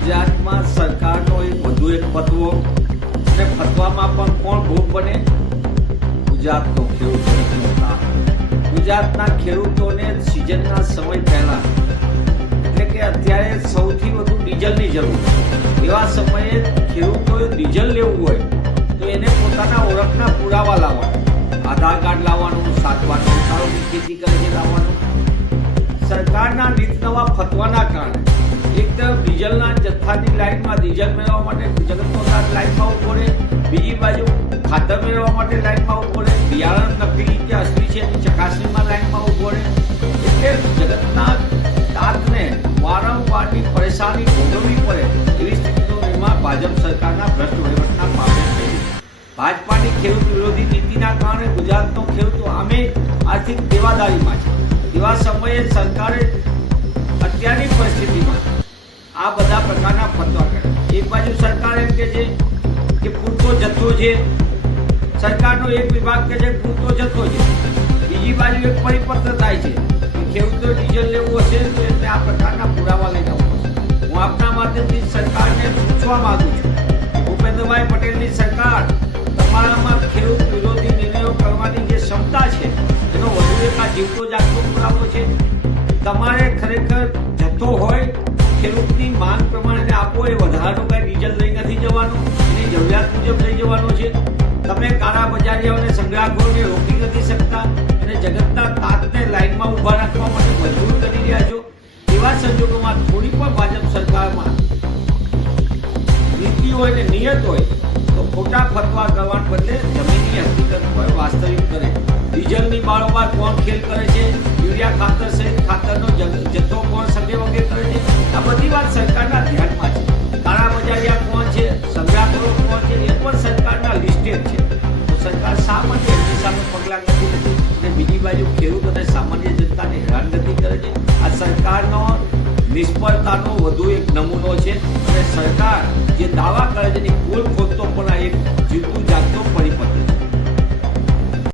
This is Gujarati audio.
ગુજરાતમાં સરકારનો વધુ એક ફતવો અને ફતવામાં પણ કોણ ભોગ બને? ગુજરાતનો ખેડૂતો. ગુજરાતના ખેડૂતોને સિઝનના સમય પહેલા એટલે કે અત્યારે સૌથી વધુ ડીઝલની જરૂર છે. એવા સમયે ખેડૂતોએ ડીઝલ લેવું હોય તો એને પોતાના ઓળખના પુરાવા લાવવાના, આધાર કાર્ડ લાવવાનું, 7 વાર ઉતારોની ખેતી કરે છે લાવવાનું. સરકારના નીત નવા ફતવાના કારણે એક તરફ ડીઝલના જથ્થાની લાઈનમાં ડીઝલ મેળવવા માટે જગતનો લાઈનમાં ઉભો રહે, બીજી બાજુ ખાતર મેળવવા માટે લાઈનમાં ઉભો રહે, બિયારણ નકલી કે અસલી છે ચકાસણીમાં લાઈનમાં ઉભો રહે. એટલે જગતના તાતને વારંવારની પરેશાની ભોગવવી પડે એવી સ્થિતિમાં ભાજપ સરકારના ભ્રષ્ટ વહીવટના પામે છે. ભાજપાની ખેડૂત વિરોધી નીતિના કારણે ગુજરાતનો ખેડૂતો આમે આર્થિક દેવાદારીમાં છે. એવા સમયે સરકારે અત્યારની પરિસ્થિતિમાં આ બધા પ્રકારના ફતવા કર્યા. એક બાજુ સરકાર એમ કે છે કે પૂરતો જથ્થો છે, સરકારનો એક વિભાગ કે છે પૂરતો જથ્થો છે, બીજી બાજુ એક પરિપત્ર થાય છે કે ખેડૂતો ડીઝલ લેવું હશે તો એમને આ પ્રકારના પુરાવા લઈને આવવું પડશે. હું આપના માધ્યમથી સરકારને પૂછવા માંગુ છું કે ભૂપેન્દ્રભાઈ પટેલની સરકાર તમારામાં ખેડૂત વિરોધી નિર્ણયો કરવાની જે ક્ષમતા છે એનો વધુ એક આ જીવતો જાગતો પુરાવો છે. તમારે ખરેખર જથ્થો હોય ખેડૂતની માંગ પ્રમાણે આપો, એ વધારાનું કઈ ડીઝલ લઈ નથી જવાનું, એની જરૂરિયાત મુજબ લઈ જવાનું છે. તમે કાળા બજારીઓને સંગ્રાહકોને રોકી નથી શકતા અને જગતના તાતને લાઈનમાં ઉભા રાખવા માટે મજબૂર કરી રહ્યા છો. એવા સંજોગોમાં થોડી પણ ભાજપ સરકારમાં નીતિ હોય ને નિયત હોય તો ખોટા ફતવા કરવાને બદલે જમીનની હકીકત પર વાસ્તવિક કરે. ડીઝલની બારોબાર કોણ ખેલ કરે છે, યુરિયા ખાતર સહિત ખાતરનો જથ્થો કોણ સગે વગે કરે છે, આ બધી વાત સરકારના ધ્યાનમાં છે. કાળા બજારિયા કોણ છે, સંગ્રાહકો કોણ છે, એ પણ સરકારના લિસ્ટેડ છે. તો સરકાર શા માટે એમની સામે પગલાં નથી લેતી અને બીજી બાજુ ખેડૂત અને સામાન્ય જનતાને હેરાનગતિ કરે છે? આ સરકારનો નિષ્ફળતાનો વધુ એક નમૂનો છે અને સરકાર જે દાવા કરે છે એની કુલ ખોટતો પણ આ એક